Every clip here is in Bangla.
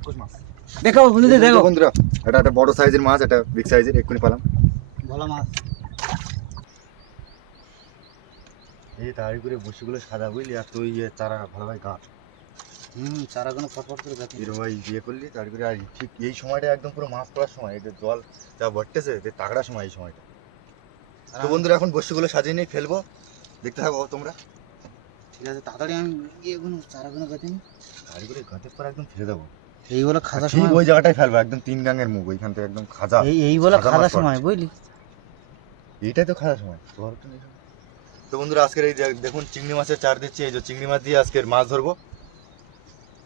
রাক্ষস মাছ। দেখো বন্ধুদের দেখো বন্ধুরা, এটা একটা বড় সাইজের মাছ, এটা বিগ সাইজের, এক্ষুনি পেলাম। ভালো মাছ। এই তাড়ি করে বসিগুলো সাদা বুঝলি, আর তুই চারা ভালোভাবে গাছ। চারাগুলো ফটফট করে গাছ। এরকম ইয়ে করলি তাড়ি করে। আর ঠিক এই সময়টা একদম পুরো মাছ পড়ার সময়, এটা জল যা ভরতেছে, যে তাগড়া সময় এই সময়টা। তো বন্ধুরা এখন বসিগুলো সাজিয়ে নিয়ে ফেলবো, দেখতে থাকো তোমরা। ঠিক আছে, তাড়াতাড়ি আমি এগুলো চারাগুলো গাঁথি নি। তাড়ি করে গাঁথের পর একদম ফেলে দেবো। এইগুলো খাজা ঠিক সময় ওই জায়গাটায় ফেলবো, একদম 3 গাঙের মুখ ওইখান থেকে একদম খাজা। এইগুলো খাজা খাজা মাছ সময় পড়ছে। বুঝলি। এইটাই তো খাওয়ার সময়। তো বন্ধুরা আজকের এই দেখুন চিংড়ি মাছের চার দিচ্ছি, এই যে চিংড়ি মাছ দিয়ে আজকের মাছ ধরবো।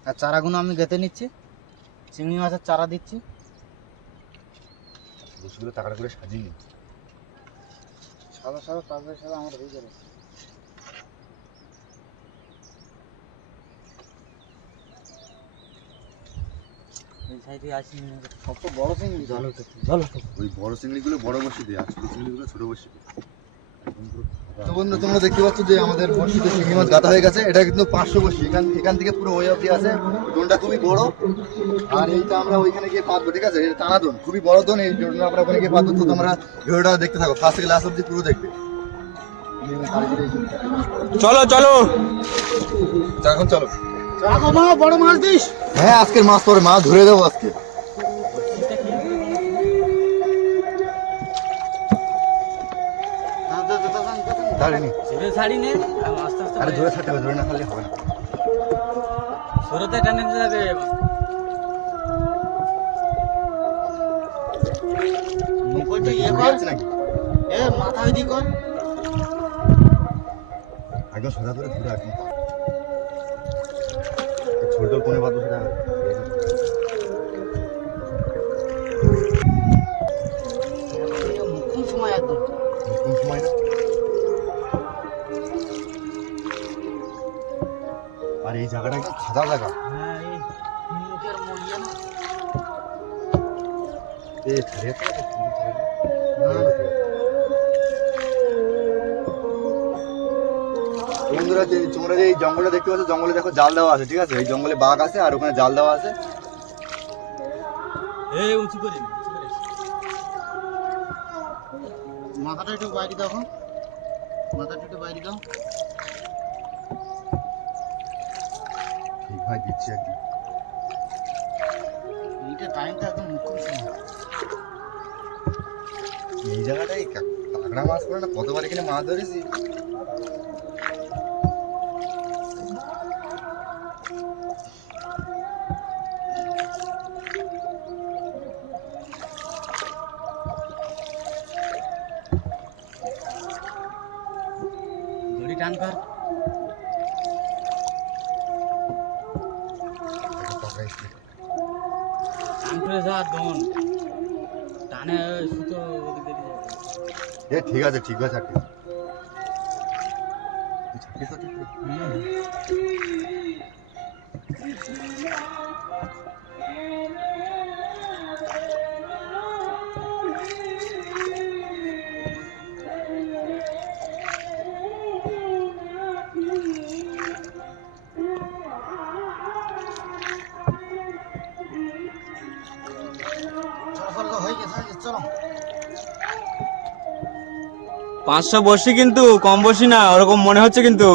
আর চারাগুলো আমি গেঁথে নিচ্ছি, চিংড়ি মাছের চারা দিচ্ছি। বসিগুলো তাড়া করে সাজিয়ে নিই। সাদা সাদা তাজা সাদা আমার হয়ে যাবে। এই সাইডে আসি কত বড় চিংড়ি। জল ওই বড় চিংড়িগুলো বড় বসি দিয়ে, আর ছোট চিংড়িগুলো ছোট বসি দিয়ে। তো বন্ধু তোমরা দেখতে পাচ্ছ যে আমাদের বসিতে চিংড়ি মাছ গাঁথা হয়ে গেছে। এটা কিন্তু 500 বসি, এখান থেকে পুরো ওই অবধি আছে। দোনটা খুবই বড়, আর এইটা আমরা ওইখানে গিয়ে পাতবো, ঠিক আছে। এটা টানা দোন, খুবই বড় দোন, এই জন্য আমরা ওখানে গিয়ে পাতবো। তো তোমরা ভিডিওটা দেখতে থাকো, ফার্স্ট থেকে লাস্ট অবধি পুরো দেখবে। চলো চলো এখন চলো। বড় মাছ দিস। হ্যাঁ আজকের মাছ পরে মাছ ধরে দেবো আজকে। শাড়ি নে আস্তে আস্তে। আরে ধরে থাকতে হবে, ধরে না খালি হবে না। সরতে টানে যাবে। মুকুটটা ইয়ে কর নাকি এ মাথা ওই দিক কর। একদম সোজা করে ঘুরে একদম ছোট কোণে বাঁধবো সেটা। কোন সময় একদম কোন সময় না। আর এই জায়গাটা একদম খাদা জায়গা। হ্যাঁ এই মুখের মরিয়া না। এই ধারে বন্ধুরা, যে তোমরা যে এই জঙ্গলটা দেখতে পাচ্ছ, জঙ্গলে দেখো জাল দেওয়া আছে, ঠিক আছে। এই জঙ্গলে বাঘ আছে আর ওখানে জাল দেওয়া আছে। এই উঁচু করে মাথাটা একটু বাইরে দাও, মাথাটা একটু বাইরে দাও। ঠিক ভাই দিচ্ছি একদম। এইটা টাইমটা একদম মুখ্য সময়। এই জায়গাটাই কাঁকড়া মাছ করে না, কতবার এখানে মাছ ধরেছি। দড়ি টান কর। টান করে যা দন টানে সুতো ওদিকে দিয়ে যাবে। এ ঠিক আছে, ঠিক আছে। ছাড়িস তো ঠিক করে। হয়ে গেছে চলো। 500 বসি কিন্তু কম বসি না ওরকম মনে হচ্ছে কিন্তু।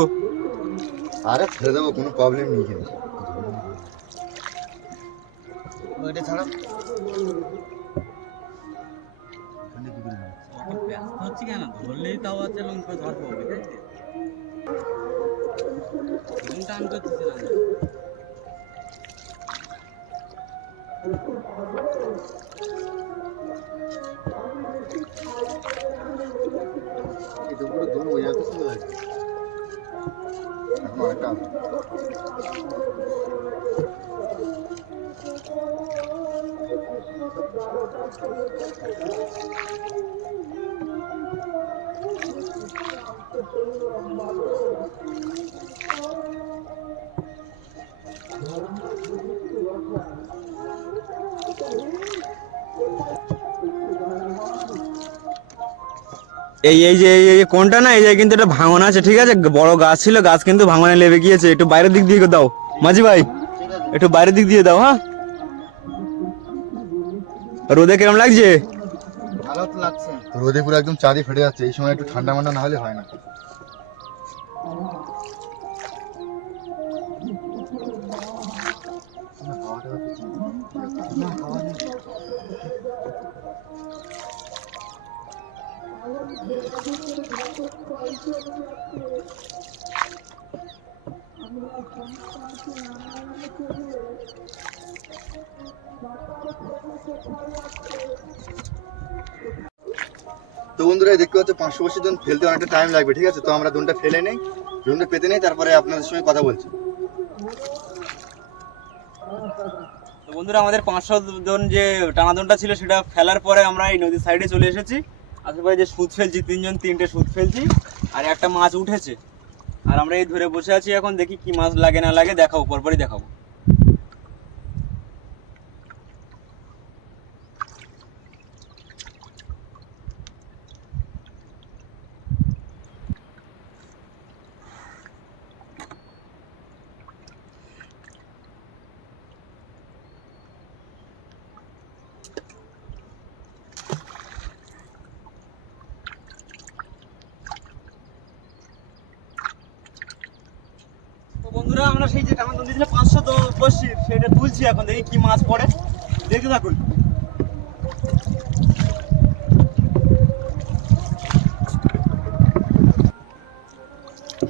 আরে ছেড়ে দেবো, কোনো প্রবলেম নেই কিন্তু। ওইটা ছাড়া ব্যস্ত হচ্ছে কেন? ধরলেই তাও আছে লঙ্কা ধরবো, টান করতেছি না। এটা পুরো দোন হয়ে যাচ্ছে, সুন্দর লাগছে। এখন অনেকটা আছে। এই কোনটা না, এই যে কিন্তু এটা ভাঙন আছে, ঠিক আছে। বড় গাছ ছিল, গাছ কিন্তু ভাঙনে লেবে গিয়েছে। একটু বাইরের দিক দিয়ে দাও মাঝি ভাই, একটু বাইরের দিক দিয়ে দাও। হ্যাঁ রোদে কেমন লাগছে? ভালো তো লাগছে। রোদে পুরো একদম চাঁদি ফেটে যাচ্ছে, এই সময় একটু ঠান্ডা মান্ডা না হলে হয় না। তো বন্ধুরা দেখতে পাচ্ছ 500 বছর জন ফেলতে অনেকটা টাইম লাগবে, ঠিক আছে? তো আমরা দুনটা ফেলে নেই, দুনটা পেতে নেই, তারপরে আপনাদের সঙ্গে কথা বলছি। তো বন্ধুরা আমাদের 500 জন যে টানাদনটা ছিল সেটা ফেলার পরে আমরা এই নদীর সাইডে চলে এসেছি। আশেপাশে যে সুদ ফেলছি, 3 জন 3টে সুদ ফেলছি, আর একটা মাছ উঠেছে। আর আমরা এই ধরে বসে আছি, এখন দেখি কি মাছ লাগে না লাগে দেখাবো, পরপরই দেখাবো। তো বন্ধুরা আমরা সেই যে টানাদন দিয়েছিল 500 তো বসির, সেটা তুলছি, এখন দেখি কি মাছ পড়ে, দেখতে থাকুন।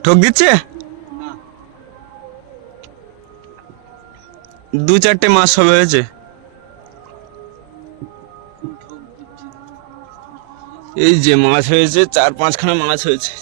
ঠক দিচ্ছে না, 2-4টে মাছ সবে হয়েছে। এই যে মাছ হয়েছে, 4-5খানা মাছ হয়েছে।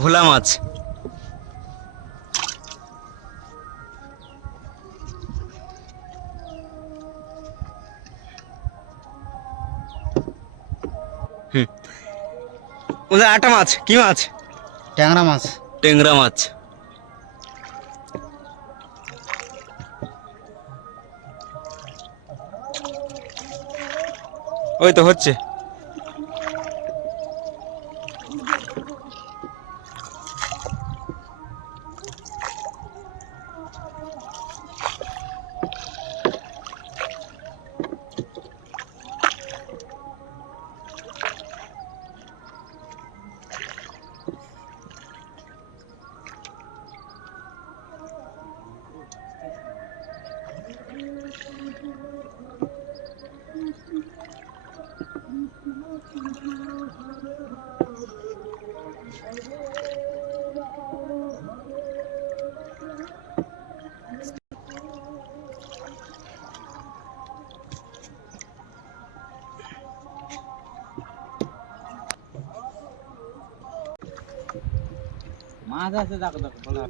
ভোলা মাছ। ওদের আটা মাছ, কি মাছ? ট্যাংরা মাছ। টেংরা মাছ। ওই তো হচ্ছে। মাছ আছে, দেখো দেখো ভালো।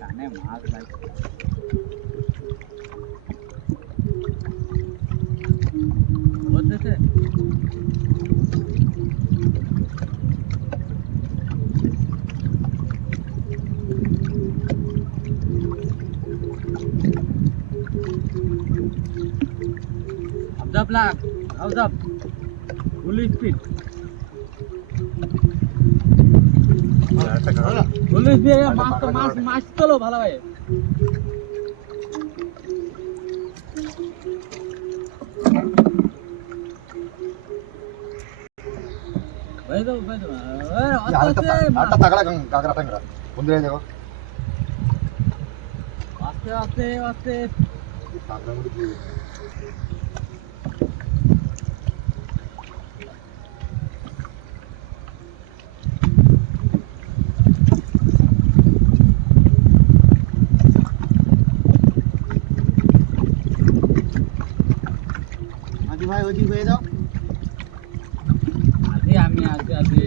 টানে মাছ লাগছে। বুঝতেছে? Lakh up full speed. একটা কাঁকড়া। চল্লিশ দিয়ে মাছ তো মাছ মাছ তোলো ভালো ভাই ভাই দাও আরেকটা তাগড়া কাঁকড়া টাংরা। বন্ধুরা দেখো আস্তে আস্তে আস্তে কাঁকড়াগুলো দিয়ে দিই। আজি ভাই ওদিক হয়ে যাও আজি আমি আজকে আজকে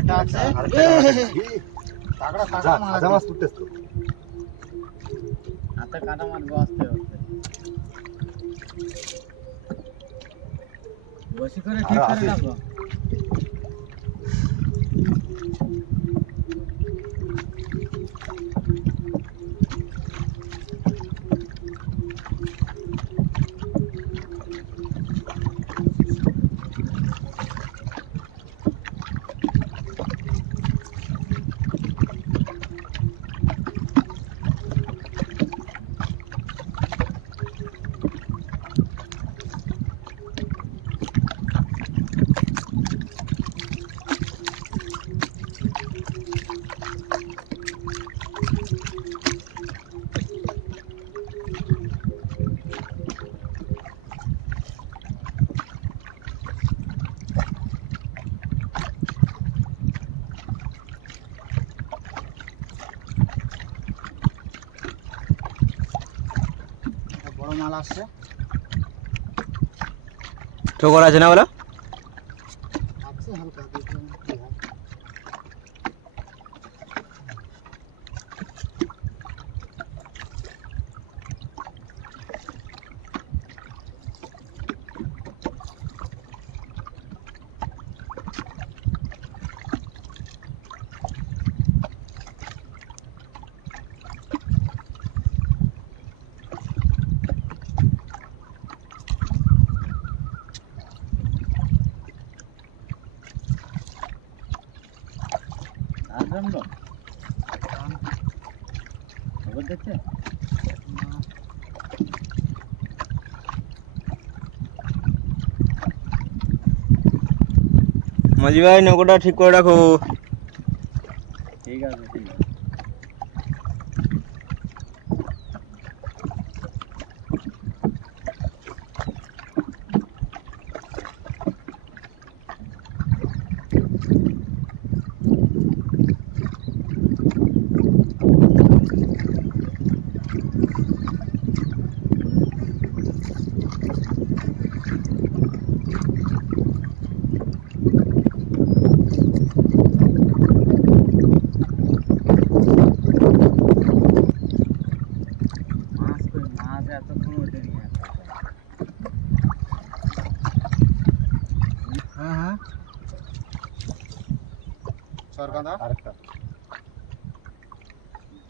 এটা আছে তাগড়া তাগড়া ভাজা মাছ তুলতেছ তো। হাতে কাটা মারবো আস্তে আস্তে বসি করে ঠিক করে রাখবো বড় মাল আসছে ঠোকর আছে না বলো আছে হালকা দেখুন আসবেন তো খবর দেখছে মাঝি ভাই নৌকোটা ঠিক করে রাখো ঠিক আছে ঠিক আছে মাছ কই মাছ এতক্ষণ দেরি আছে হ্যাঁ হ্যাঁ সরকাদা আরেকটা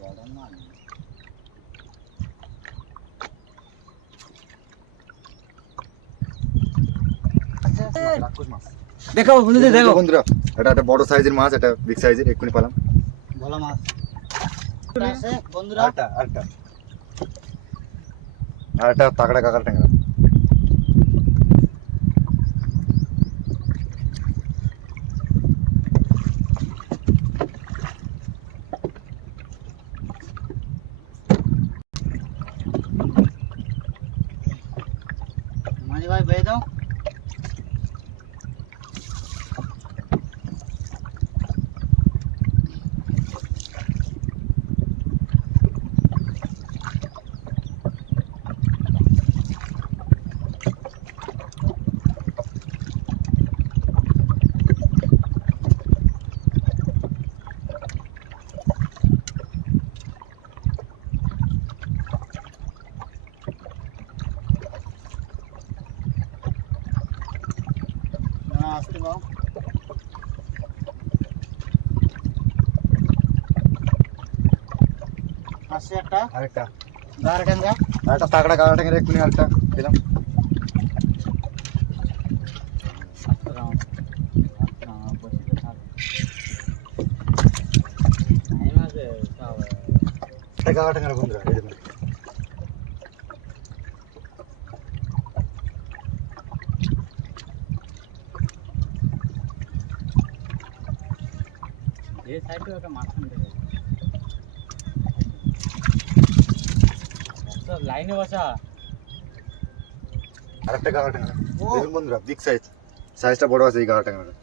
বড় মাল রাক্ষস মাছ। দেখো বন্ধুদের দেখো বন্ধুরা এটা একটা বড় সাইজের মাছ, এটা বিগ সাইজের, এক্ষুনি পেলাম। ভালো মাছ আছে বন্ধুরা আর একটা তাগড়া কাঁকড়া ট্যাংরা। মাঝি ভাই বেয়ে দাও আসতে পাও আসছে একটা আরেকটা দাঁড় ট্যাংরা আরেকটা তাগড়া কাঁকড়া ট্যাংরা এক্ষুনি আরেকটা পেলাম। একটা কাঁকড়া ট্যাংরা বন্ধুরা, এই দেখুন। এই সাইডে একটা মাঝখান থেকে সব লাইনে বসা আরেকটা কাঁকড়া ট্যাংরা দেখুন বন্ধুরা, বিগ সাইজ, সাইজটা বড় আছে এই কাঁকড়া ট্যাংরাটা।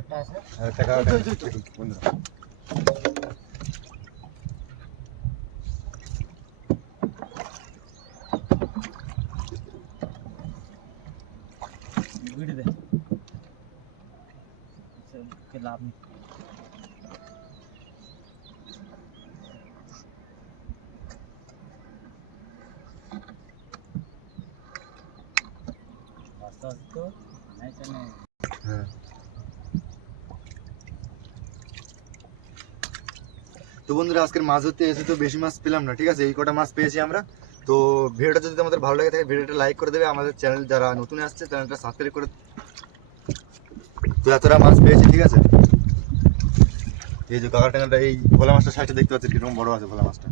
একটা আছে আরেকটা কাঁকড়া ট্যাংরা দেখুন বন্ধুরা। ভিড় দে কে লাভ নেই আস্তে আস্তে নাই কেন হ্যাঁ, তো বন্ধুরা আজকের মাছ ধরতে এসে তো বেশি মাছ পেলাম না, ঠিক আছে, এই কটা মাছ পেয়েছি আমরা। তো ভিডিওটা যদি তোমাদের ভালো লাগে থাকে ভিডিওটা লাইক করে দেবে, আমাদের চ্যানেল যারা নতুন আসছে চ্যানেলটা সাবস্ক্রাইব করে। তো এতটা মাছ পেয়েছি, ঠিক আছে। এই যে কাঁকড়া ট্যাংরাটা, এই ভোলা মাছটা সাইডে দেখতে পাচ্ছি কিরকম বড় আছে ভোলা মাছটা।